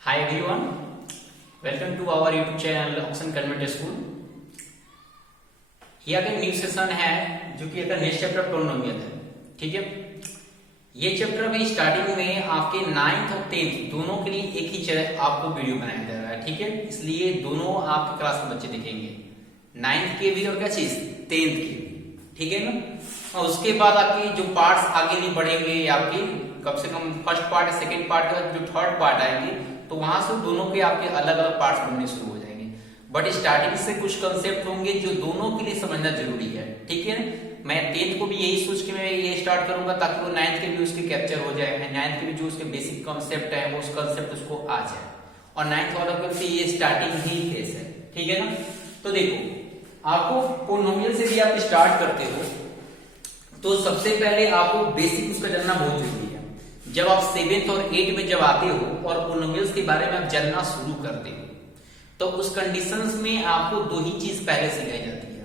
Hi everyone, welcome to our YouTube channel Oxen Convent School। ये अगर new session है जो कि अगर नेक्स्ट चैप्टर पोलिनोमियल है, ठीक है। ये चैप्टर में स्टार्टिंग में आपके 9th और 10th दोनों के लिए एक ही आपको वीडियो बनाया जा रहा है, ठीक है। इसलिए दोनों आपके क्लास के बच्चे देखेंगे, 9th के भी और क्या चीज 10th के भी, ठीक है ना। और उसके बाद आपके जो पार्ट्स आगे नहीं बढ़ेंगे, आपके कम से come first part second part का जो थर्ड पार्ट आएंगे तो वहां से दोनों के आपके अलग अलग पार्ट्स बनने शुरू हो जाएंगे। बट स्टार्टिंग से कुछ कंसेप्ट होंगे जो दोनों के लिए समझना जरूरी है, ठीक है। मैं 10th को भी यही सोच के मैं ये स्टार्ट करूंगा ताकि वो 9th के भी उसके कैप्चर हो जाए, 9th के भी जो उसके बेसिक कंसेप्ट है वो उस कंसेप्ट उसको आ जाए। और 9th वाला से ये स्टार्टिंग ही फेस है, ठीक है ना। तो देखो, आपको पोलिनोमियल से भी आप स्टार्ट करते हो तो सबसे पहले आपको बेसिक उसका जानना बहुत जरूरी है। जब आप 7th और 8th में जब आते हो और पोलिनोमियल्स के बारे में आप जानना शुरू करते हो तो उस कंडीशंस में आपको दो ही चीज पहले सिखाई जाती है,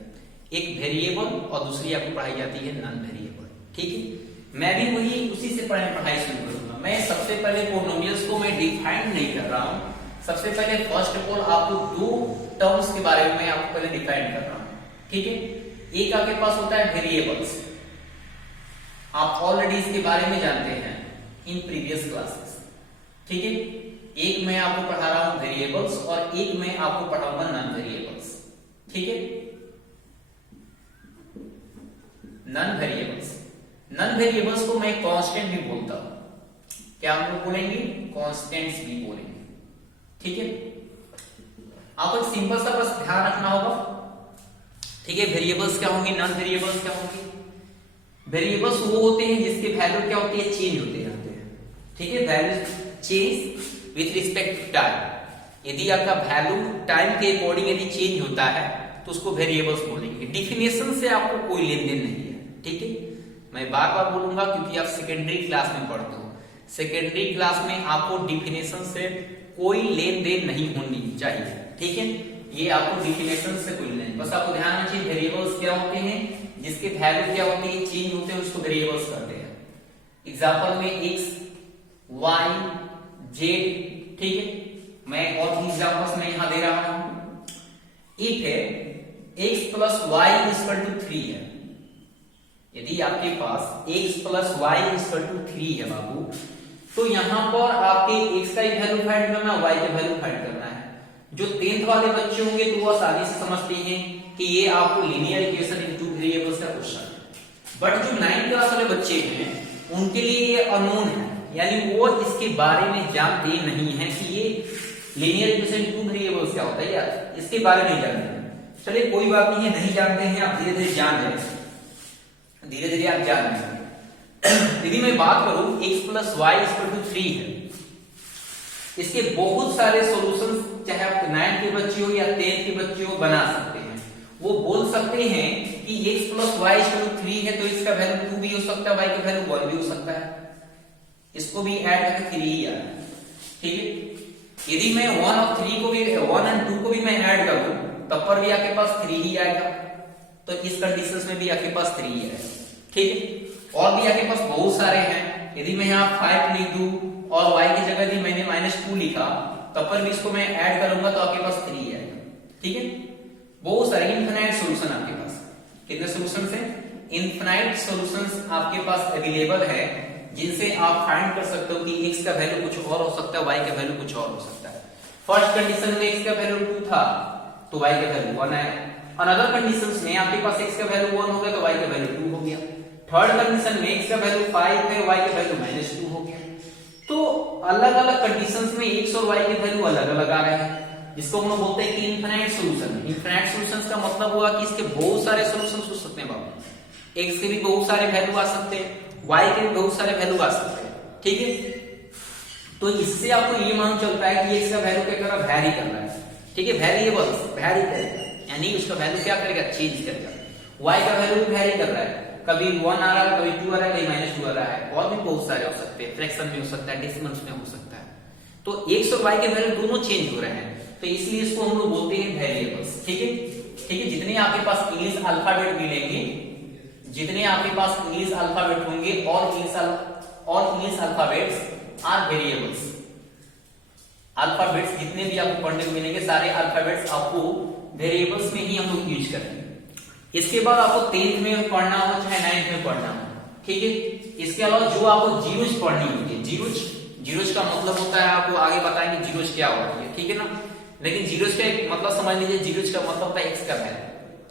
एक वेरिएबल और दूसरी आपको पढ़ाई जाती है नॉन वेरिएबल, ठीक है। मैं भी वही उसी से पढ़ाई शुरू करूंगा। मैं सबसे पहले पोलिनोमियल्स को मैं डिफाइन नहीं कर रहा हूं, सबसे पहले फर्स्ट ऑफ ऑल आपको दो टर्म्स के बारे में मैं आपको पहले डिफाइन कर रहा हूं, ठीक है। एक आपके पास होता है वेरिएबल्स, आप ऑलरेडी इसके बारे में जानते हैं इन प्रीवियस क्लासेस, ठीक है। एक मैं आपको पढ़ा रहा हूं वेरिएबल्स और एक मैं आपको पढ़ाऊंगा नॉन वेरिएबल्स, ठीक है। नॉन वेरिएबल्स को मैं कांस्टेंट भी बोलता हूं। क्या हम लोग बोलेंगे? कांस्टेंट्स भी बोलेंगे, ठीक है। आपको एक सिंपल सा बस ध्यान रखना होगा, ठीक है। वेरिएबल्स क्या होंगे, नॉन वेरिएबल्स क्या होंगे। वेरिएबल्स वो होते हैं जिसके वैल्यू क्या होती है, चेंज होते रहते हैं, ठीक है। Value change with respect to time. यदि आपका वैल्यू टाइम के अकॉर्डिंग यदि चेंज होता है तो उसको वेरिएबल्स बोलेंगे। डिफिनेशन से आपको कोई लेन देन नहीं है, ठीक है। मैं बार बार बोलूंगा क्योंकि आप सेकेंडरी क्लास में पढ़ते हो। सेकेंडरी क्लास में आपको डिफिनेशन से कोई लेन देन नहीं होनी चाहिए, ठीक है। ये आपको डिफिनेशन से कोई लेन, बस आपको ध्यान रखिए वेरिएबल्स क्या होते हैं जिसके वैल्यू क्या होती है, चेंज होते हैं, उसको वेरिएबल्स कहते हैं। एग्जांपल में x, y, z, ठीक है। मैं और भी एग्जांपल्स में यहां दे रहा हूं। इफ है x plus y equal to 3 है, यदि आपके पास x plus y equal to 3 है बाबू, तो यहां पर आपके x का वैल्यू फाइंड करना, y का वैल्यू फाइंड करना है। जो 10th वाले बच्चे होंगे तो वो आसानी से समझते हैं कि ये आपको linear equation in two variables का क्वेश्चन है। बट जो 9th क्लास वाले बच्चे हैं उनके लिए ये अननोन है, यानी वो इसके बारे में जानते नहीं है कि ये linear equation in two variables क्या होता है, यार इसके बारे में जानते हैं। चलिए कोई बात नहीं है, नहीं जानते हैं, आप धीरे धीरे जान जाएंगे, धीरे धीरे आप जान जाएंगे। यदि मैं बात करूं x plus Y equal to 3 है, इसके बहुत सारे सॉल्यूशंस चाहे आप 9th के बच्चे हो या 10th के बच्चे हो बना सकते हैं। वो बोल सकते हैं कि x plus Y equal to 3 है तो इसका वैल्यू 2 भी हो सकता है, y का वैल्यू 1 भी हो सकता है। इसको भी ऐड करके 3 ही आया, ठीक है। यदि मैं 1 और 3 को भी 1 और 2 को भी मैं ऐड करूं तब पर भी आपके पास 3 ही आएगा, तो इस कंडीशंस में भी आपके पास 3 ही आएगा, ठीक है। और भी आपके पास बहुत सारे हैं। यदि मैं यहाँ 5 लिख दूं और y की जगह यदि मैंने -2 लिखा तब पर भी इसको मैं ऐड करूंगा तो आपके पास 3 आएगा, ठीक है। बहुत सारे इनफिनाइट सॉल्यूशन आपके पास, कितने सॉल्यूशंस हैं, इनफिनाइट सॉल्यूशंस आपके पास अवेलेबल है जिनसे आप फाइंड कर सकते हो कि x का वैल्यू कुछ और हो सकता है, y का वैल्यू कुछ और हो सकता है। फर्स्ट कंडीशन में x का वैल्यू 2 था तो y का वैल्यू 1 आया। अनदर कंडीशंस में आपके पास x का वैल्यू 1 हो गया तो y का वैल्यू 2 हो गया। थर्ड कंडीशन में x का वैल्यू 5 है, y का वैल्यू -2 हो गया। तो अलग अलग कंडीशंस में x और y के वैल्यू अलग अलग आ रहे हैं, जिसको हम लोग बोलते हैं कि इनफिनाइट सॉल्यूशन। इनफिनाइट सॉल्यूशंस का मतलब हुआ कि इसके बहुत सारे सॉल्यूशंस हो सकते हैं बाबू। x के भी बहुत सारे वैल्यू आ सकते हैं, y के भी बहुत सारे वैल्यू आ सकते हैं, ठीक है। तो इससे आपको ये मालूम चलता है कि x का वैल्यू क्या कर रहा है, वैरी कर रहा है, ठीक है। वेरिएबल्स वैरी करेगा, यानी उसका वैल्यू क्या करेगा, चेंज करेगा। y का वैल्यू भी वैरी कर रहा है, कभी 1 आ रहा है, कभी 2 आ रहा है, कभी -2 आ रहा है। और भी बहुत सारे हो सकते हैं, फ्रैक्शन में हो सकता है, डेसिमल्स में हो सकता है। तो x और y के वैल्यू दोनों चेंज हो रहे हैं, तो इसलिए इसको हम लोग बोलते हैं वेरिएबल्स, ठीक है, ठीक है। जितने आपके पास इंग्लिश अल्फाबेट मिलेंगे, जितने आपके पास इंग्लिश अल्फाबेट होंगे और English alphabets are variables, alphabets जितने भी आपको पढ़ने को मिलेंगे सारे अल्फाबेट्स आपको वेरिएबल्स में ही हम लोग यूज करेंगे। इसके बाद आपको 10th में पढ़ना हो चाहे 9th में पढ़ना हो, ठीक है। इसके अलावा जो आपको जीरोज पढ़नी होगी, जीरोज का मतलब होता है, आपको आगे बताएंगे जीरोज क्या होती है, ठीक है ना। लेकिन जीरोज का एक मतलब समझ लीजिए, जीरोज का मतलब होता है एक्स का वैल्यू।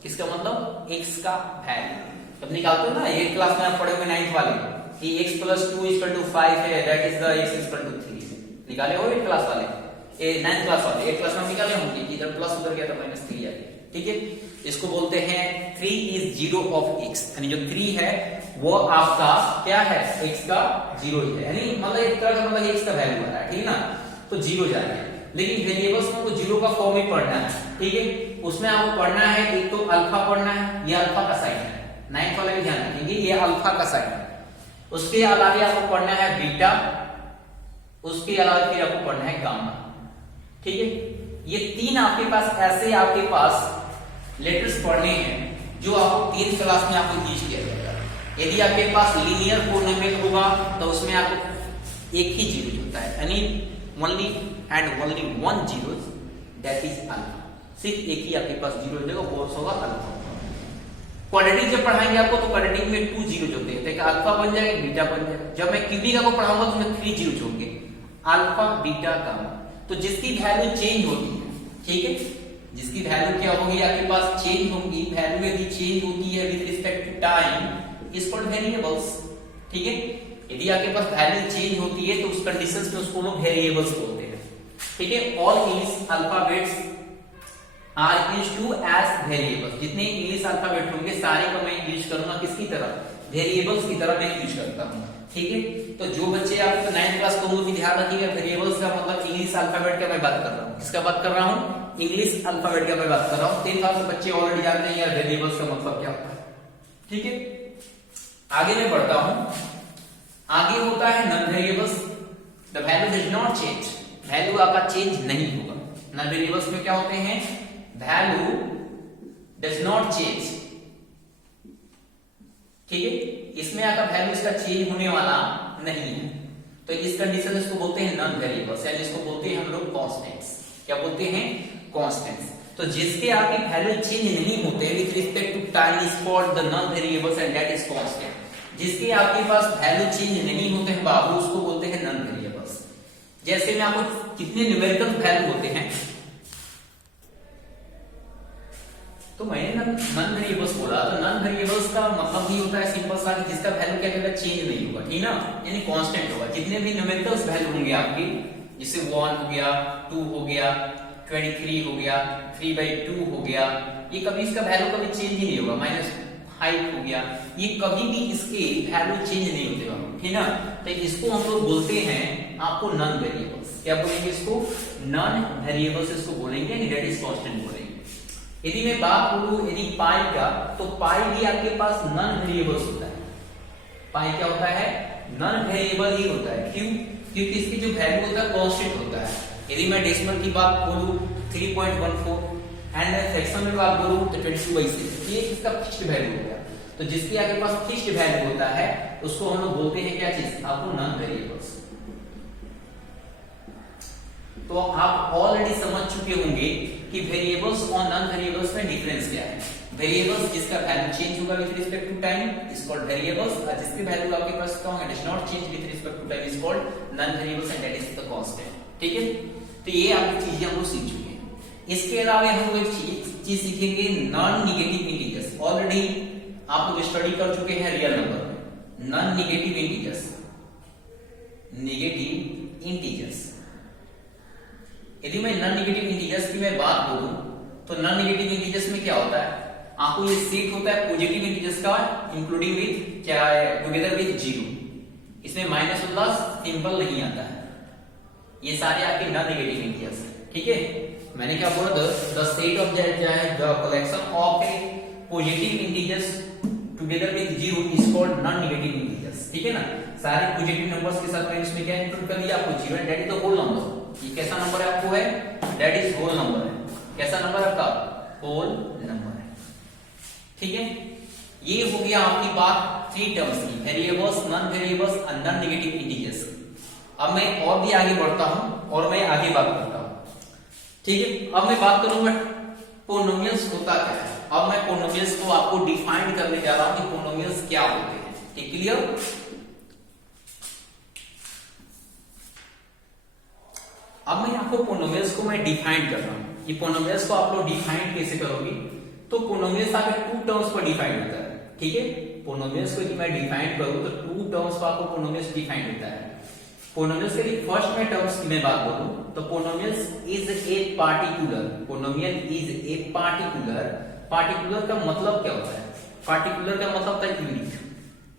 किसका मतलब? एक्स का वैल्यू। जब निकालते हो ना, ये क्लास में आप पढ़े हुए 9th वाले कि x + 2 = 5 है, दैट इज द x = 3 निकाले हो 8th क्लास वाले, 9th क्लास वाले 8th क्लास में निकाले होंगे कि इधर प्लस उधर गया तो -3 आ गया, ठीक है। इसको बोलते हैं 3 is 0 of x, यानी जो 3 है वो आपका क्या है? x का 0 ही है, यानी मतलब एक तरह का मतलब x का वैल्यू आ रहा है, ठीक है ना, तो 0 जाएगा। लेकिन वेरिएबल्स में आपको 0 का फॉर्म ही पढ़ना है, ठीक है। उसमें आपको पढ़ना है, एक तो अल्फा पढ़ना है, ये अल्फा का साइन है, 9th वाले भी ध्यान रखेंगे, ये अल्फा का साइन है। उसके अलावा आपको पढ़ना है बीटा, उसके अलावा फिर आपको पढ़ना है गामा, ठीक है। ये 3 आपके पास ऐसे आपके पास लेटर्स पढ़ने हैं जो आपको 10th क्लास में आपको यूज किया जाएगा। यदि आपके पास लीनियर पॉलिनोमियल होगा तो उसमें आपको एक ही जीरो होता है, यानी only and only one zero, that is alpha. सिर्फ एक ही आपके पास जीरो हो जाएगा, वो होगा अल्फा। क्वाड्रेटिक जब पढ़ाएंगे आपको तो क्वाड्रेटिक में 2 जीरो होते हैं, तो अल्फा बन जाएगा, बीटा बन जाएगा। जब मैं क्यूबिक आपको पढ़ाऊंगा तो उसमें 3 जीरो होंगे, अल्फा बीटा गामा। तो जिसकी वैल्यू चेंज होती है, ठीक है, जिसकी वैल्यू क्या होगी आपके पास चेंज होगी, वैल्यू यदि चेंज होती है with respect to time is called variables, ठीक है। यदि आपके पास वैल्यू चेंज होती है तो उस कंडीशंस में उसको लोग वेरिएबल्स बोलते हैं, ठीक है। All English alphabets are used to as variables, जितने इंग्लिश अल्फाबेट होंगे सारे को मैं यूज करूंगा किसकी तरह? वेरिएबल्स की तरह मैं यूज करता हूं, ठीक है। तो जो बच्चे आप 9th क्लास को भी ध्यान रखिएगा, वेरिएबल्स का मतलब इंग्लिश अल्फाबेट का मैं बात कर रहा हूं। किसका बात कर रहा हूं? इंग्लिश अल्फाबेट का मैं बात कर रहा हूं। 10th क्लास के बच्चे ऑलरेडी जानते हैं यार वेरिएबल्स का मतलब क्या होता है, ठीक है। आगे मैं बढ़ता हूं, आगे होता है non variables. The value does not change, value आपका चेंज नहीं होगा। नॉन वेरिएबल्स में क्या होते हैं? वैल्यू डज नॉट चेंज, ठीक है। इसमें आपका वैल्यू इसका चेंज होने वाला नहीं है, तो इस कंडीशन इसको बोलते हैं नॉन वेरिएबल्स, यानी इसको बोलते हैं हम लोग कांस्टेंट्स। क्या बोलते हैं? कांस्टेंट्स। तो जिसके आपकी वैल्यू चेंज नहीं होते with respect to time is called the non variables and that is constant. जिसके आपके पास वैल्यू चेंज नहीं होते हैं बाबू, उसको बोलते हैं नॉन वेरिएबल्स। जैसे में आपको कितने न्यूमेरिकल वैल्यू होते हैं, तो मैंने नॉन वेरिएबल्स बोला, तो नॉन वेरिएबल्स का मतलब ही होता है सिंपल सा कि जिसका वैल्यू क्या होगा? चेंज नहीं होगा, ठीक ना, यानी कांस्टेंट होगा। जितने भी न्यूमेरिकल्स वैल्यू होंगे आपकी, जैसे 1 हो गया, 2 हो गया, 23 हो गया, 3/2 हो गया, ये कभी इसका वैल्यू कभी चेंज ही नहीं होगा। -5 हो गया, ये कभी भी इसके वैल्यू चेंज नहीं होते, ठीक ना। तो इसको हम लोग बोलते हैं आपको नॉन वेरिएबल्स। क्या बोलेंगे इसको? नॉन वेरिएबल्स इसको बोलेंगे, दैट इज कांस्टेंट बोलेंगे। यदि मैं बात करूं यदि पाई का, तो पाई भी आपके पास नॉन वेरिएबल्स होता है। पाई क्या होता है? नॉन वेरिएबल ही होता है। क्यों? क्योंकि इसकी जो वैल्यू होता है कांस्टेंट होता है। यदि मैं डेसिमल की बात बोलूं 3.14 एंड मैं फ्रैक्शन में बात बोलूं तो 22/6, ये इसका फिक्स्ड वैल्यू हो गया। तो जिसके आपके पास फिक्स्ड वैल्यू होता है उसको हम लोग बोलते हैं क्या चीज? आपको नॉन वेरिएबल्स। तो आप ऑलरेडी समझ चुके होंगे कि वेरिएबल्स और नॉन वेरिएबल्स में डिफरेंस क्या है। वेरिएबल्स जिसका वैल्यू चेंज होगा with respect to time is called variables, और जिसकी वैल्यू आपके पास क्या होगा? Does not change with respect to time is called non variables and that is the constant, ठीक है। तो ये आपकी चीजें हम लोग सीख चुके हैं। इसके अलावा हम लोग एक चीज सीखेंगे, नॉन नेगेटिव इंटीजर्स। ऑलरेडी आप लोग स्टडी कर चुके हैं रियल नंबर में। Non negative integers, negative integers. यदि मैं नॉन नेगेटिव इंटीजर्स की मैं बात करूं तो नॉन नेगेटिव इंटीजर्स में क्या होता है? आपको ये सेट होता है पॉजिटिव इंटीजर्स का, इंक्लूडिंग विद क्या है? Together with 0। इसमें माइनस वाला सिंबल नहीं आता है। ये सारे आपके नॉन नेगेटिव इंटीजर्स हैं, ठीक है। मैंने क्या बोला? The set of the collection of A positive integers together with 0 is called non negative integers, ठीक है ना। सारे पॉजिटिव नंबर्स के साथ मैंने इसमें क्या इंक्लूड कर दिया? आपको 0 and that is the whole number. ये कैसा नंबर है आपको? है दैट इज होल नंबर है। कैसा नंबर है आपका? होल नंबर है, ठीक है। ये हो गया आपकी बात 3 टर्म्स की, वेरिएबल्स, नॉन वेरिएबल्स और नॉन नेगेटिव इंटीजर्स। अब मैं और भी आगे बढ़ता हूं और मैं आगे बात करता हूं, ठीक है। अब मैं बात करूंगा पोलिनोमियल्स होता क्या है। अब मैं पोलिनोमियल्स को आपको डिफाइन करने जा रहा हूं कि पोलिनोमियल्स क्या होते हैं, ठीक, क्लियर। अब मैं आपको पोलिनोमियल्स को मैं डिफाइन कर रहा हूं। ये पोलिनोमियल्स को आप लोग डिफाइन कैसे करोगे, तो पोलिनोमियल्स आगे टू टर्म्स पर डिफाइन होता है, ठीक है। पोलिनोमियल्स को यदि मैं डिफाइन करूं तो टू टर्म्स पर आपको पोलिनोमियल्स डिफाइन होता है। पोलिनोमियल्स के लिए फर्स्ट में टर्म्स की मैं बात बोलूं तो polynomials is a particular, polynomial is a particular. Particular का मतलब क्या होता है, पार्टिकुलर का मतलब होता है यूनिक।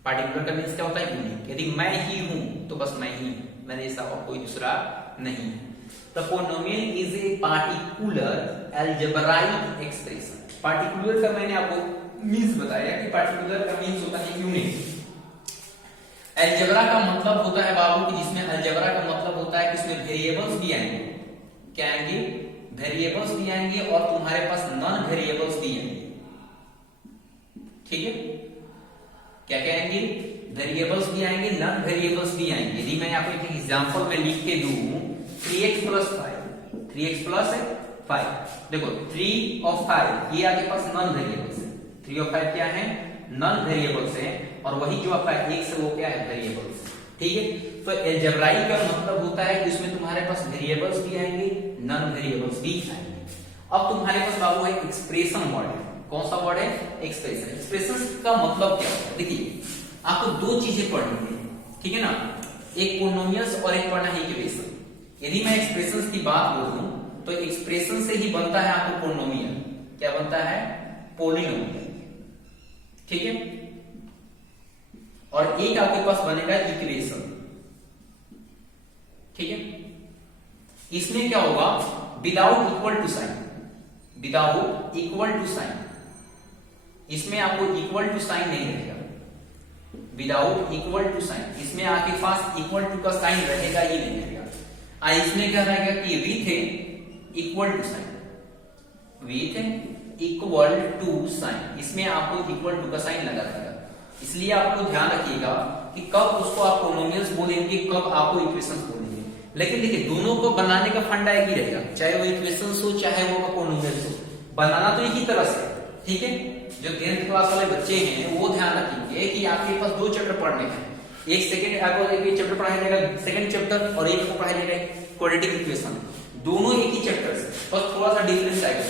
पार्टिकुलर का मींस क्या होता है, यूनिक। यदि मैं ही हूं तो बस मैं ही हूं, मेरे जैसा और कोई दूसरा नहीं है। The polynomial is a particular algebraic expression. Particular का मैंने आपको मीन्स बताया कि पार्टिकुलर का मीन्स होता है यूनिक। अलजेब्रा का मतलब होता है बाबू कि जिसमें अलजेब्रा का मतलब होता है कि उसमें वेरिएबल्स भी आएंगे, क्या आएंगे, वेरिएबल्स भी आएंगे और तुम्हारे पास नॉन वेरिएबल्स भी आएंगे, ठीक है। क्या क्या आएंगे, वेरिएबल्स भी आएंगे, नॉन वेरिएबल्स भी आएंगे। यदि मैं आपको एक एग्जांपल में लिख के दूं 3x + 5, 3x + 5, देखो 3 और 5 ये आपके पास नॉन वेरिएबल्स है। 3 और 5 क्या है, नॉन वेरिएबल्स है, और वही जो आपका x है वो क्या है, वेरिएबल्स, ठीक है। तो अलजेब्राइक का मतलब होता है कि उसमें तुम्हारे पास वेरिएबल्स भी आएंगे, नॉन वेरिएबल्स भी आएंगे। अब तुम्हारे पास बाबू है एक्सप्रेशन वर्ड है। कौन सा वर्ड है, एक्सप्रेशन। एक्सप्रेशन का मतलब क्या होता है, देखिए आपको दो चीजें पढ़नी है, ठीक है ना, एक पोलिनोमियल्स और एक पढ़ना है इक्वेशन। यदि मैं एक्सप्रेशंस की बात बोलूं तो एक्सप्रेशन से ही बनता है आपको पोलिनोमियल। क्या बनता है, पोलिनोमियल, ठीक है। और एक आपके पास बनेगा इक्वेशन, ठीक है। इसमें क्या होगा, without equal to sign, without equal to sign, इसमें आपको इक्वल टू साइन नहीं रहेगा, विदाउट इक्वल टू साइन। इसमें आपके पास इक्वल टू का साइन रहेगा ही नहीं रहेगा। इसमें क्या रहेगा कि with equal to sign, with equal to sign, इसमें आपको इक्वल टू का साइन लगा रहेगा। इसलिए आपको ध्यान रखिएगा कि कब उसको आप पोलिनोमियल्स बोलेंगे, कब आपको इक्वेशंस बोलेंगे। लेकिन देखिए दोनों को बनाने का फंडा एक ही रहेगा, चाहे वो इक्वेशंस हो चाहे वो पोलिनोमियल्स हो, बनाना तो एक ही तरह से, ठीक है। जो 10th क्लास वाले बच्चे हैं वो ध्यान रखेंगे कि आपके पास दो चैप्टर पढ़ने हैं, एक सेकंड आपको एक चैप्टर पढ़ाया जाएगा सेकंड चैप्टर, और एक को पढ़ाया जाएगा क्वाड्रेटिक इक्वेशन, दोनों एक ही चैप्टर से, बस थोड़ा सा डिफरेंस आएगा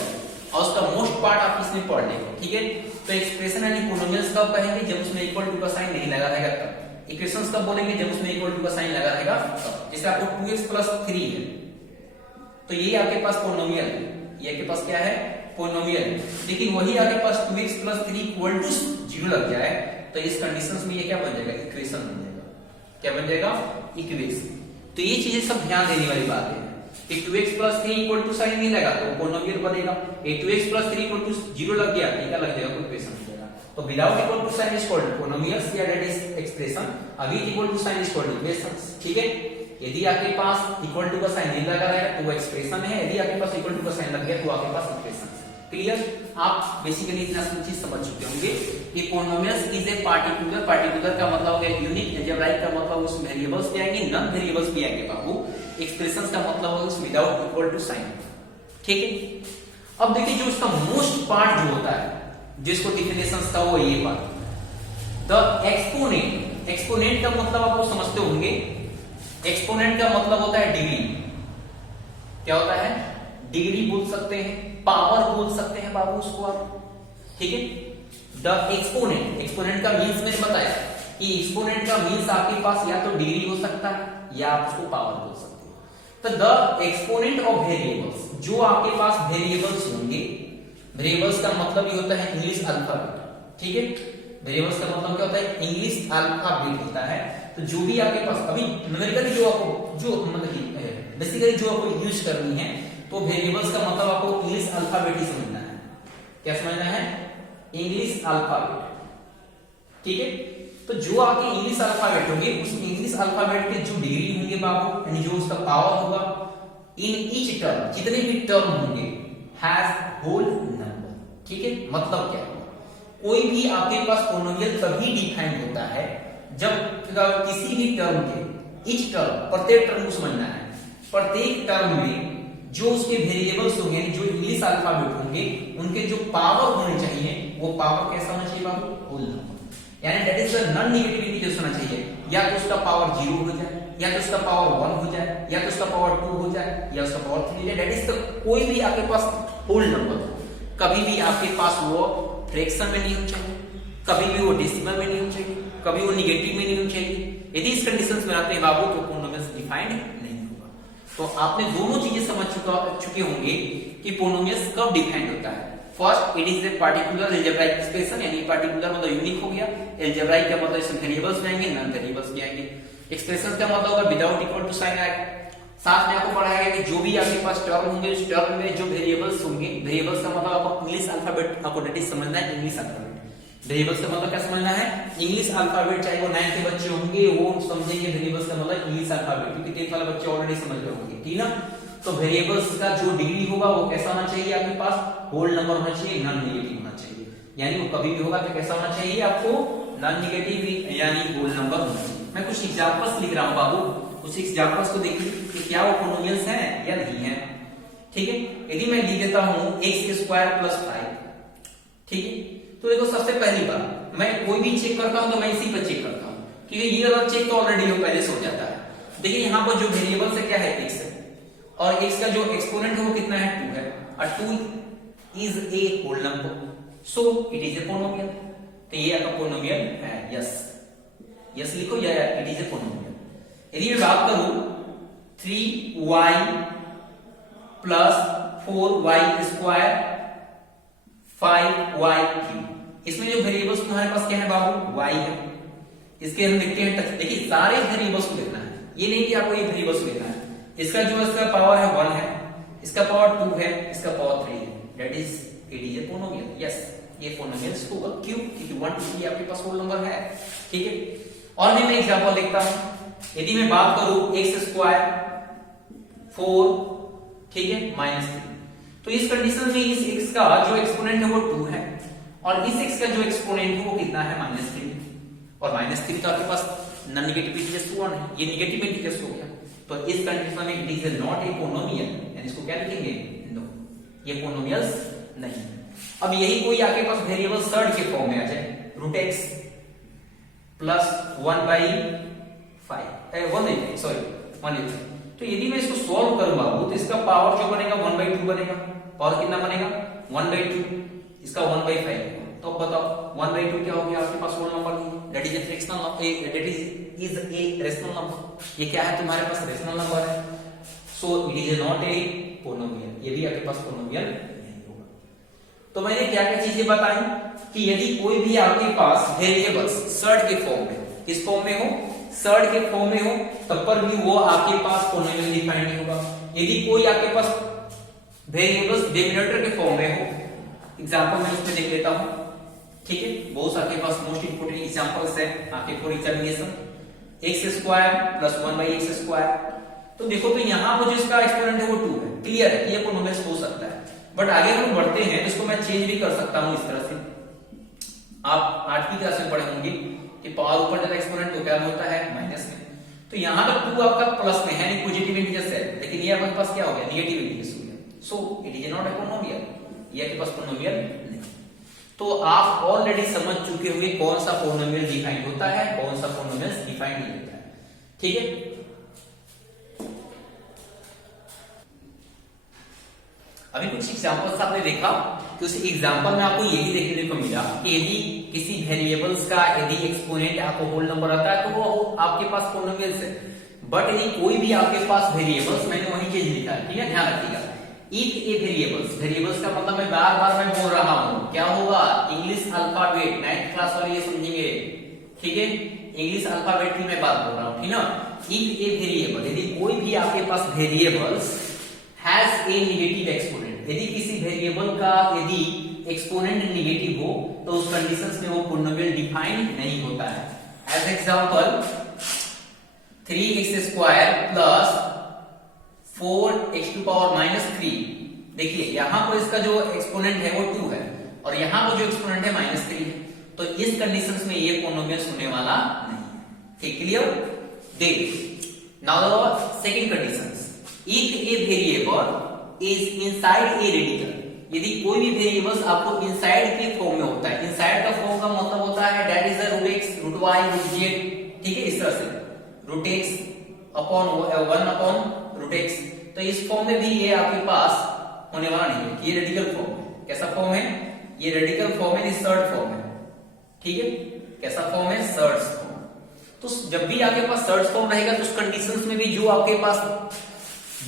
और उसका मोस्ट पार्ट आप इसमें पढ़ लेंगे, ठीक है। तो एक्सप्रेशन यानी पोलिनोमियल्स कब कहेंगे, जब उसमें इक्वल टू का साइन नहीं लगा रहेगा तब। इक्वेशंस कब बोलेंगे, जब उसमें इक्वल टू का साइन लगा रहेगा तब। जैसे आपको 2x + 3 है तो ये आपके पास पोलिनोमियल है, ये आपके पास क्या है, पोलिनोमियल है। लेकिन वही आपके पास 2x + 3 = 0 लग जाए तो इस कंडीशंस में ये क्या बन जाएगा, इक्वेशन बन जाएगा। क्या बन जाएगा, इक्वेशन। तो ये चीजें सब ध्यान देने वाली बात है कि 2x + 3 = साइन नहीं लगा तो पोलिनोमियल बनेगा, 2x + 3 = 0 लग गया, ये क्या लग जाएगा, इक्वेशन हो जाएगा। तो without equal to sign is called polynomials या दैट इज एक्सप्रेशन, अभी equal to sign is called equations, ठीक है। यदि आपके पास इक्वल टू का साइन नहीं लगा है तो वो एक्सप्रेशन है, यदि आपके पास इक्वल टू का साइन लग गया तो आपके पास इक्वेशन है। क्लियर, आप बेसिकली इतना चीज समझ चुके होंगे कि polynomials is a particular, particular का मतलब हो गया यूनिक, अलजेब्राइक का मतलब उसमें वेरिएबल्स भी आएंगे, नॉन वेरिएबल्स भी आएंगे बाबू, एक्सप्रेशंस का मतलब होगा उस विदाउट इक्वल टू साइन, ठीक है। अब देखिए जो उसका मोस्ट पार्ट जो होता है जिसको डिफिनेशंस का वो ये बात, द एक्सपोनेंट। एक्सपोनेंट का मतलब आप लोग समझते होंगे, एक्सपोनेंट का मतलब होता है डिग्री। क्या होता है, डिग्री बोल सकते हैं, पावर बोल सकते हैं बाबू उसको आप, ठीक है। द एक्सपोनेंट, एक्सपोनेंट का मीन्स मैंने बताया कि एक्सपोनेंट का मीन्स आपके पास या तो डिग्री हो सकता है या आप उसको पावर बोल सकते हो। तो द एक्सपोनेंट ऑफ वेरिएबल्स, जो आपके पास वेरिएबल्स होंगे, वेरिएबल्स का मतलब ये होता है इंग्लिश अल्फाबेट, ठीक है। वेरिएबल्स का मतलब क्या होता है, इंग्लिश अल्फाबेट होता है। तो जो भी आपके पास अभी न्यूमेरिकली जो आपको जो मतलब बेसिकली जो आपको यूज करनी है, तो वेरिएबल्स का मतलब आपको इंग्लिश अल्फाबेट ही समझना है। क्या समझना है, इंग्लिश अल्फाबेट, ठीक है। तो जो आपके इंग्लिश अल्फाबेट होंगे उस इंग्लिश अल्फाबेट के जो डिग्री होंगे बाबू, यानी जो उसका पावर होगा, इन ईच टर्म, जितने भी टर्म होंगे, हैज होल नंबर, ठीक है। मतलब क्या, कोई भी आपके पास पोलिनोमियल तभी डिफाइन होता है जब किसी भी टर्म के ईच टर्म, प्रत्येक टर्म को समझना है। प्रत्येक टर्म में जो उसके वेरिएबल्स होंगे, जो इंग्लिश अल्फाबेट होंगे, उनके जो पावर होने चाहिए, वो पावर कैसा होना चाहिए बाबू? Whole number. यानी that is the non negative integers होना चाहिए। या तो उसका पावर 0 हो जाए, या तो उसका पावर 1 हो जाए, या तो उसका पावर 2 हो जाए, या उसका पावर 3 हो जाए। दैट इज द कोई भी आपके पास होल नंबर हो, कभी भी आपके पास वो फ्रैक्शन में नहीं होना चाहिए, कभी भी वो डेसिमल में नहीं होना चाहिए, कभी वो नेगेटिव में नहीं होना चाहिए। यदि इस कंडीशंस में आते हैं बाबू तो पोलिनोमियल्स डिफाइंड नहीं होगा। तो आपने दोनों चीजें समझ चुके होंगे कि पोलिनोमियल्स कब डिफाइंड होता है। First, it is a particular algebraic expression, यानी पार्टिकुलर मतलब यूनिक हो गया। अलजेब्राइक का मतलब इसमें वेरिएबल्स में आएंगे, नॉन वेरिएबल्स भी आएंगे। एक्सप्रेशन का मतलब होगा विदाउट इक्वल टू साइन आएगा। साथ में आपको पढ़ाया गया कि जो भी आपके पास टर्म होंगे, उस टर्म में जो वेरिएबल्स होंगे, वेरिएबल्स का मतलब आपको इंग्लिश अल्फाबेट आपको दैट इज समझना है। इंग्लिश अल्फाबेट वेरिएबल्स का मतलब क्या समझना है? English alphabet. चाहे वो 9th के बच्चे होंगे वो समझेंगे वेरिएबल्स का मतलब इंग्लिश अल्फाबेट, क्योंकि 10th वाले बच्चे ऑलरेडी समझ गए होंगे, ठीक ना। तो वेरिएबल्स का जो डिग्री होगा वो कैसा होना चाहिए? आपके पास होल नंबर होना चाहिए, नॉन नेगेटिव होना चाहिए। यानी वो कभी भी होगा तो कैसा होना चाहिए आपको? नॉन नेगेटिव यानी होल नंबर होना चाहिए। मैं कुछ एग्जांपल्स लिख रहा हूं बाबू, उस एग्जांपल्स को देखिए कि क्या वो पोलिनोमियल्स हैं या नहीं है। ठीक है, यदि मैं लिख देता हूं x² + 5, ठीक है, तो देखो सबसे पहली बार मैं कोई भी चेक करता हूं तो मैं इसी पर चेक करता हूं, क्योंकि ये वाला चेक तो ऑलरेडी वो पहले से हो जाता है। देखिए यहां पर जो वेरिएबल्स है क्या है? x है, और x का जो एक्सपोनेंट है वो कितना है? 2 है, और 2 is a whole number, so it is a polynomial. तो ये आपका पोलिनोमियल है, यस यस लिखो, या इट इज ए पोलिनोमियल। यदि मैं बात करूं 3y + 4y² 5y3, इसमें जो वेरिएबल्स तुम्हारे पास क्या है बाबू? y है। इसके हम देखते हैं, देखिए सारे वेरिएबल्स को देखना है, ये नहीं कि आपको ये वेरिएबल्स लेना है। इसका जो इसका पावर है 1 है, इसका पावर 2 है, इसका पावर 3 है, that is it is a polynomial. Yes, ये पोलिनोमियल्स होगा। क्यों? क्योंकि 1 2 3 आपके पास होल नंबर है, ठीक है। और मैं एग्जांपल देखता हूं, यदि मैं बात करूं x² 4, ठीक है, -3, तो इस कंडीशन में इस x का जो एक्सपोनेंट है वो 2 है, और इस x का जो एक्सपोनेंट है वो कितना है? -3, और -3 तो आपके पास नॉन नेगेटिव इंटीजर्स 1 है, ये नेगेटिव इंटीजर्स हो गया। तो इस कंडीशन में it is not A polynomial, यानी इसको क्या लिखेंगे? नो, ये पोलिनोमियल्स नहीं है। अब यही कोई आपके पास वेरिएबल थर्ड के फॉर्म में आ जाए, √x + 1/5, तो यदि मैं इसको सॉल्व करूं बाबू, तो इसका पावर जो बनेगा 1/2 बनेगा। पावर कितना बनेगा? 1/2, इसका 1/5, तो बताओ 1/2 क्या हो गया? आपके पास होल नंबर नहीं, that is a fractional number, that is a rational number. ये क्या है? तुम्हारे पास रेशनल नंबर है, सो it is not A polynomial, ये भी आपके पास पोलिनोमियल नहीं होगा। तो मैंने क्या क्या चीजें बताई कि यदि कोई भी आपके पास वेरिएबल्स सर्ड के फॉर्म में, किस फॉर्म में हो? सर्ड के फॉर्म में हो, तब पर भी वो आपके पास पोलिनोमियल डिफाइंड नहीं होगा। यदि कोई आपके पास वेरिएबल्स डिनोमिनेटर के फॉर्म में हो, एग्जांपल मैं इसमें देख लेता हूं, ठीक है, बहुत आपके पास मोस्ट इंपोर्टेंट एग्जांपल्स है आपके फॉर एग्जामिनेशन। x² + 1/x², तो देखो तो यहां पर जो इसका एक्सपोनेंट है वो 2 है, क्लियर है, ये पोलिनोमियल हो सकता है। बट आगे हम बढ़ते हैं तो इसको मैं चेंज भी कर सकता हूं इस तरह से। आप 8वीं क्लास में पढ़े होंगे कि पावर ऊपर जाता है एक्सपोनेंट तो क्या होता है? माइनस में। तो यहां पर 2 आपका प्लस में है, यानी पॉजिटिव इंटीजर्स है, लेकिन ये आपके पास क्या हो गया? नेगेटिव इंटीजर्स हो गया, सो it is not A polynomial, ये आपके पास पोलिनोमियल नहीं। तो आप ऑलरेडी समझ चुके होंगे कौन सा पोलिनोमियल डिफाइंड होता है, कौन सा पोलिनोमियल डिफाइंड नहीं होता है, ठीक है। अभी कुछ एग्जांपल्स आपने देखा कि उस एग्जांपल में आपको यही देखने को मिला कि यदि किसी वेरिएबल्स का यदि एक्सपोनेंट आपको होल नंबर आता है तो वो आपके पास पोलिनोमियल्स है। बट यदि कोई भी आपके पास वेरिएबल्स, मैंने वही चीज लिखा है, ठीक है, ध्यान रखिएगा। इफ ए वेरिएबल्स का मतलब मैं बार बार मैं बोल रहा हूं, क्या होगा? इंग्लिश अल्फाबेट, 9th क्लास वाले ये समझेंगे, ठीक है, इंग्लिश अल्फाबेट की मैं बात बोल रहा हूं, ठीक ना। इफ ए वेरिएबल, यदि कोई भी आपके पास variables has a negative exponent, यदि किसी वेरिएबल का यदि एक्सपोनेंट नेगेटिव हो तो उस कंडीशंस में वो पोलिनोमियल डिफाइन नहीं होता है। एज एग्जांपल 3x² + 4x⁻³ देखिए यहां पर इसका जो एक्सपोनेंट है वो 2 है, और यहां पर जो एक्सपोनेंट है -3 है, तो इस कंडीशंस में ये पोलिनोमियल होने वाला नहीं है, ठीक, क्लियर। देख now second conditions, if a variable is inside a radical, यदि कोई भी वेरिएबल्स आपको इनसाइड के फॉर्म में होता है, इनसाइड का फॉर्म का मतलब होता है that is the root x root y root z, ठीक है, इस तरह से root x upon 1 upon root x, तो इस फॉर्म में भी ये आपके पास होने वाला नहीं है, ये रेडिकल फॉर्म है। कैसा फॉर्म है? ये रेडिकल फॉर्म है, सर्ड फॉर्म है, ठीक है, कैसा फॉर्म है? Surd form. तो जब भी आपके पास सर्ड फॉर्म रहेगा तो उस कंडीशंस में भी जो आपके पास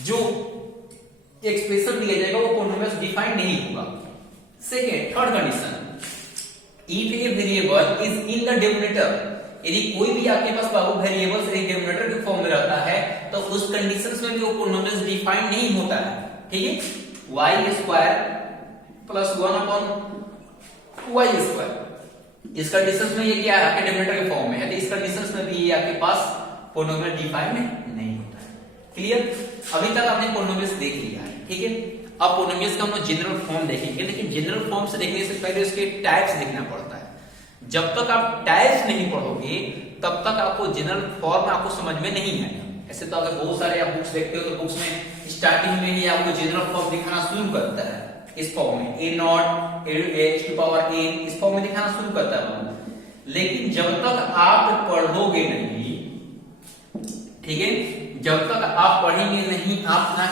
जो एक्सप्रेशन दिया जाएगा वो पॉलिनोमियल डिफाइन नहीं होगा। Second, third condition, if a variable is in the denominator, यदि कोई भी आपके पास बाबू वेरिएबल एक डिनोमिनेटर के फॉर्म में रहता है तो उस कंडीशंस में भी वो पॉलिनोमियल डिफाइन नहीं होता है, ठीक है, y square plus 1 upon y square, इस कंडीशंस में ये क्या है? आपके डिनोमिनेटर के फॉर्म में है, तो इस कंडीशंस में भी ये आपके पास पॉलिनोमियल डिफाइन नहीं होता है। क्लियर? अभी तक आपने पॉलिनोमियल्स देख लिया है, ठीक है। अब पॉलिनोमियल्स का हम लोग जनरल फॉर्म देखेंगे, लेकिन जनरल फॉर्म से देखने से पहले उसके टाइप्स देखना पड़ता है। जब तक आप टाइप्स नहीं पढ़ोगे तब तक आपको जनरल फॉर्म आपको समझ में नहीं आएगा। ऐसे तो अगर बहुत सारे आप बुक्स देखते हो तो बुक्स में स्टार्टिंग में ही आपको जनरल फॉर्म दिखाना शुरू करता है, इस फॉर्म में a nought h to power a, इस फॉर्म में दिखाना शुरू करता है। लेकिन जब तक आप पढ़ोगे नहीं, ठीक है, जब तक आप पढ़ेंगे नहीं अपना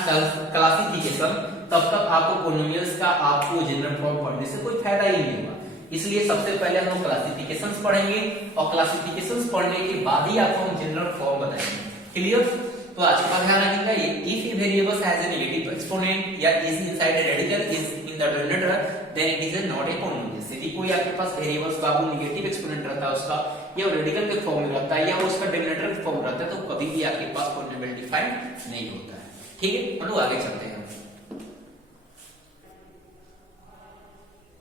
क्लासिफिकेशन, तब तक आपको पॉलिनोमियल्स का आपको जनरल फॉर्म पढ़ने से कोई फायदा ही नहीं होगा। इसलिए सबसे पहले हम क्लासिफिकेशंस पढ़ेंगे और क्लासिफिकेशंस पढ़ने के बाद ही आपको हम जनरल फॉर्म बताएंगे। क्लियर? तो आज का ध्यान रखिएगा, ये if a variable has a negative exponent या is inside a radical is in the denominator then it is not a polynomial. यदि कोई आपके पास वेरिएबल्स का नेगेटिव एक्सपोनेंट रहता है उसका, या रेडिकल के फॉर्म में रहता है, या उसका डिनोमिनेटर के फॉर्म में रहता है, तो कभी भी आपके पास पॉलिनोमियल डिफाइन नहीं होता है, ठीक है। हम लोग आगे चलते हैं।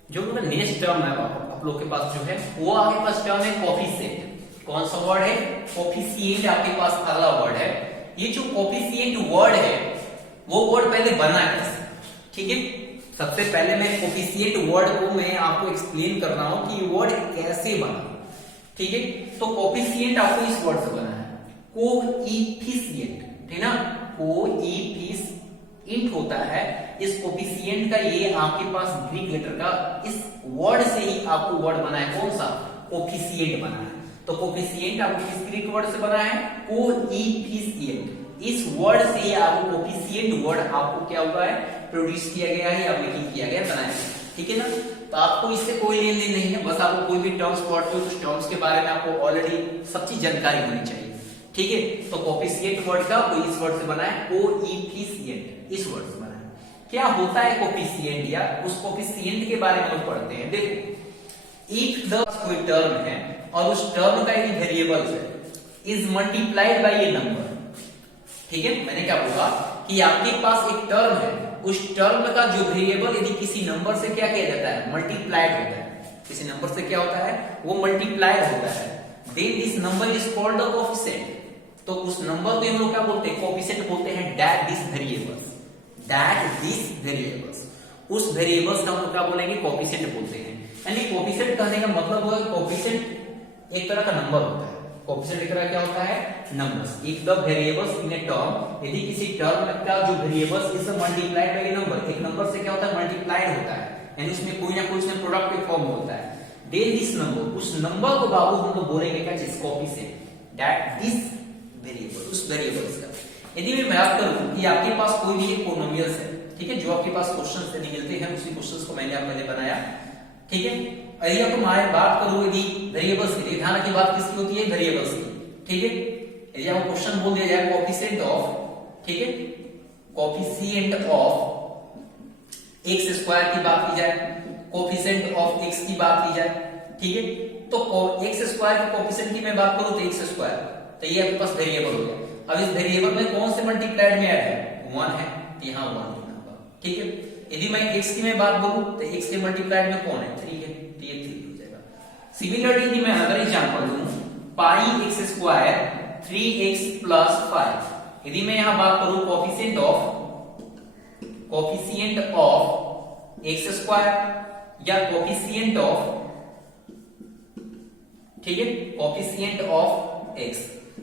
जो नेक्स्ट टर्म है आप लोग के पास जो है वो आपके पास टर्म है कोफिशिएंट। कौन सा वर्ड है? कोफिशिएंट आपके पास अगला वर्ड है। ये जो कोफिशिएंट वर्ड है वो वर्ड पहले बना कैसे, ठीक है। सबसे पहले मैं कोफिशिएंट वर्ड को मैं आपको एक्सप्लेन कर रहा हूं कि ये वर्ड कैसे बना, ठीक है। तो कोफिशिएंट आपको इस वर्ड से बना है कोएफिशिएंट, ठीक ना, कोएफिशिएंट होता है। इस कोफिशिएंट का ये आपके पास ग्रीक लेटर का इस वर्ड से ही आपको वर्ड बना है। कौन सा? कोफिशिएंट बना है। तो कोफिशिएंट आपको किस ग्रीक वर्ड से बना है? कोएफिशिएंट। इस वर्ड से ही आपको कोफिशिएंट वर्ड आपको क्या हुआ है? प्रोड्यूस किया गया है या मेकिंग किया गया, बनाया गया, ठीक है ना। तो आपको इससे कोई लेन देन नहीं है, बस आपको कोई भी टर्म्स पढ़ते हो तो टर्म्स के बारे में आपको ऑलरेडी सब चीज जानकारी होनी चाहिए, ठीक है। तो कोफिशिएंट वर्ड का कोई इस वर्ड से बना है, कोएफिशिएंट इस वर्ड से बना है। क्या होता है कोफिशिएंट, या उस कोफिशिएंट के बारे में हम पढ़ते हैं। देखो, इफ द कोई टर्म है और उस टर्म का एक वेरिएबल है is multiplied by A number, ठीक है। मैंने क्या बोला कि आपके पास एक टर्म है, उस टर्म का जो वेरिएबल यदि किसी नंबर से क्या किया जाता है? मल्टीप्लाइड होता है। किसी नंबर से क्या होता है? वो मल्टीप्लाइड होता है। Then this number is called the coefficient. तो उस नंबर को हम लोग क्या बोलते हैं? कोफिशिएंट बोलते हैं। दैट दिस वेरिएबल्स, उस वेरिएबल्स का हम लोग क्या बोलेंगे? कोफिशिएंट बोलते हैं। यानी कोफिशिएंट कहने का मतलब है कोफिशिएंट एक तरह का नंबर होता है। कोफिशिएंट एक तरह क्या होता है? Numbers. If the variables in a term, यदि किसी टर्म का जो variables is multiplied by A number, एक नंबर से क्या होता है? मल्टीप्लाइड होता है, यानी उसमें कोई ना कोई उसमें प्रोडक्ट के फॉर्म में होता है। देन दिस नंबर, उस नंबर को बाबू हम लोग बोलेंगे क्या चीज? कोफिशिएंट। दैट दिस वेरिएबल, उस वेरिएबल्स का। यदि मैं बात करूं कि आपके पास कोई भी एक पॉलिनोमियल्स है, ठीक है, जो आपके पास क्वेश्चन से निकलते हैं, उसी क्वेश्चंस को मैंने पहले बनाया, ठीक है। यदि आपको मैं बात करूं यदि वेरिएबल्स की, ध्यान की बात किसकी होती है? वेरिएबल्स की, ठीक है। यदि आपको क्वेश्चन बोल दिया जाए कोफिशिएंट ऑफ, ठीक है, कोफिशिएंट ऑफ एक्स स्क्वायर की बात की जाए, कोफिशिएंट ऑफ एक्स की बात की जाए, ठीक है, तो एक्स स्क्वायर की कोफिशिएंट की मैं बात करूं तो एक्स स्क्वायर, तो ये आपके पास वेरिएबल हो गया। अब इस वेरिएबल में कौन से मल्टीप्लाइड में ऐड है? 1 है, तो यहां 1 लिखना होगा, ठीक है। यदि मैं x की मैं बात बोलूं तो x के मल्टीप्लाइड में कौन है? 3 है, तो ये 3 हो जाएगा। सिमिलरली यदि मैं अदर एग्जांपल लूं, पाई x स्क्वायर 3x प्लस 5, यदि मैं यहां बात करूं कोफिशिएंट ऑफ x स्क्वायर या कोफिशिएंट ऑफ, ठीक है, कोफिशिएंट ऑफ x,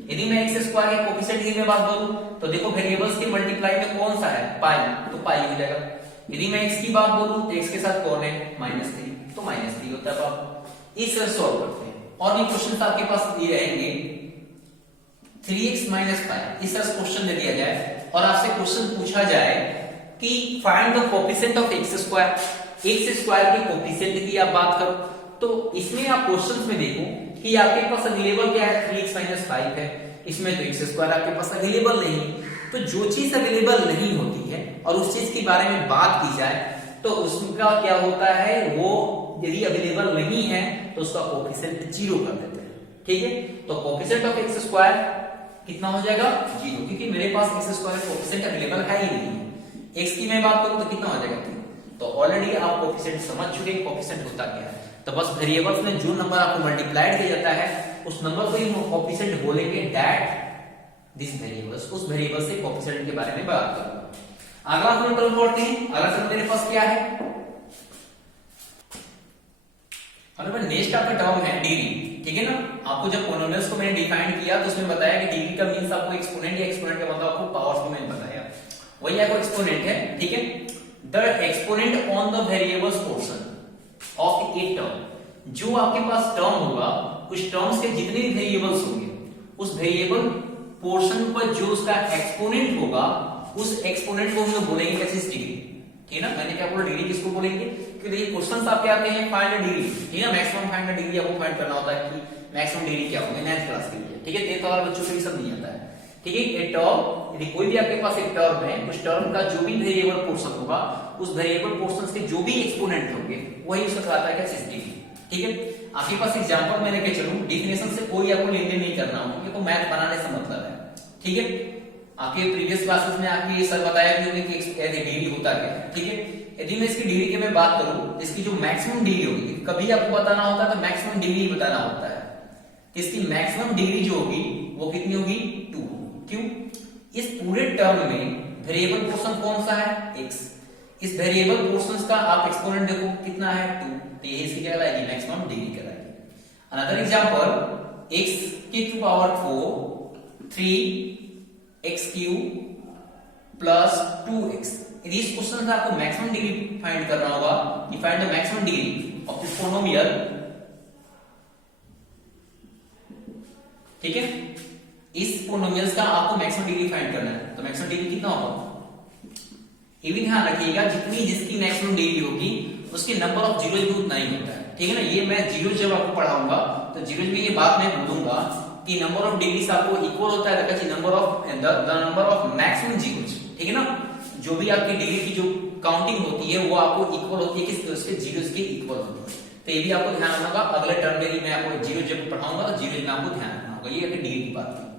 यदि मैं एक्स स्क्वायर के कोफिशिएंट की मैं बात करूं तो देखो वेरिएबल्स के मल्टीप्लाई में कौन सा है पाई, तो पाई हो जाएगा। यदि मैं एक्स की बात बोलूं तो एक्स के साथ कौन है -3, तो -3 होता है। आप इस तरह सॉल्व करते हैं। और भी क्वेश्चन आपके पास दिए रहेंगे 3x - 5 इस तरह से क्वेश्चन दे दिया जाए और आपसे क्वेश्चन पूछा जाए कि find the coefficient of x square के कोफिशिएंट की आप बात करो, तो इसमें आप क्वेश्चंस में देखो कि आपके पास अवेलेबल क्या है 3x - 5 है, इसमें तो एक्स स्क्वायर आपके पास अवेलेबल नहीं है। तो जो चीज अवेलेबल नहीं होती है और उस चीज के बारे में बात की जाए तो उसका क्या होता है, वो यदि अवेलेबल नहीं है तो उसका कोफिशिएंट 0 कर देते हैं। ठीक है, तो कोफिशिएंट ऑफ एक्स स्क्वायर कितना हो जाएगा 0, क्योंकि मेरे पास एक्स स्क्वायर कोफिशिएंट अवेलेबल है ही नहीं है। एक्स की मैं बात करूं तो कितना हो जाएगा 3, तो ऑलरेडी आप कोफिशिएंट समझ चुके हैं कोफिशिएंट होता क्या है। तो बस वेरिएबल्स में जो नंबर आपको मल्टीप्लाइड किया जाता है उस नंबर को ही कोफिशिएंट बोलेंगे, दैट दिस वेरिएबल्स, उस वेरिएबल से कोफिशिएंट के बारे में बात करूंगा। अगला समीकरण पढ़ते हैं। अगला समीकरण मेरे पास क्या है, और नेक्स्ट आपका टर्म है डिग्री। ठीक है ना, आपको जब पोलिनोमियल्स को मैंने डिफाइन किया तो उसमें बताया कि डिग्री का मींस आपको एक्सपोनेंट या एक्सपोनेंट का मतलब आपको पावर्स में मैंने बताया, वही आपको एक्सपोनेंट है। ठीक है, the exponent on the variables portion of a term, जो आपके पास टर्म होगा उस टर्म्स के जितने वेरिएबल्स होंगे उस वेरिएबल पोर्शन पर जो उसका एक्सपोनेंट होगा उस एक्सपोनेंट को हम बोलेंगे कैसे डिग्री। ठीक है ना, मैंने क्या बोला डिग्री किसको बोलेंगे, क्योंकि देखिए क्वेश्चंस आपके आते हैं फाइंड डिग्री। ठीक है, मैक्सिमम फाइंड डिग्री आपको फाइंड करना होता है कि मैक्सिमम डिग्री क्या होगी 9th क्लास के लिए। ठीक है, 10th वाले बच्चों को ये सब नहीं आता है। ठीक है, ये टर्म यदि कोई भी आपके पास एक टर्म है उस टर्म का जो भी वेरिएबल पोर्शन होगा उस वेरिएबल पोर्शन के जो भी एक्सपोनेंट होंगे वही उसका कहलाता है क्या डिग्री। ठीक है, आपके पास एग्जांपल मैं लेके चलूं, डेफिनेशन से कोई आपको लेन देन नहीं करना होगा, ये तो मैथ बनाने से मतलब है। ठीक है, आपके प्रीवियस क्लासेस में आपके ये सर बताया भी कि डिग्री होता क्या है। ठीक है, यदि मैं इसकी डिग्री की मैं बात करूं, इसकी जो मैक्सिमम डिग्री होगी, कभी आपको बताना होता है तो मैक्सिमम डिग्री बताना होता है। इसकी मैक्सिमम डिग्री जो होगी वो कितनी होगी 2। क्यों, इस पूरे टर्म में वेरिएबल पोर्शन कौन सा है x, इस वेरिएबल पोर्शन का आप एक्सपोनेंट देखो कितना है 2, तो ये इसकी क्या कहलाएगी मैक्सिमम डिग्री कहलाएगी। अनदर एग्जांपल x की to power 4 3x³ plus 2x, यदि इस क्वेश्चन का आपको मैक्सिमम डिग्री फाइंड करना होगा, find the maximum degree of this polynomial. ठीक है, इस पोलिनोमियल्स का आपको मैक्सिमम डिग्री फाइंड करना है, तो मैक्सिमम डिग्री कितना होगा, ये भी ध्यान रखिएगा जितनी जिसकी मैक्सिमम डिग्री होगी उसके नंबर ऑफ जीरोज भी उतना ही होता है। ठीक है ना, ये मैं जीरो जब आपको पढ़ाऊंगा तो जीरोज में ये बात मैं बोलूंगा कि नंबर ऑफ डिग्रीज आपको इक्वल होता है number of the number of maximum zeros. ठीक है ना, जो भी आपकी डिग्री की जो काउंटिंग होती है वो आपको इक्वल होती है किसके, उसके जीरोज के इक्वल होती है। तो ये भी आपको ध्यान रखना होगा, अगले टर्म में मैं आपको जीरो जब पढ़ाऊंगा तो जीरोज में आपको ध्यान रखना होगा। ये डिग्री की बात थी।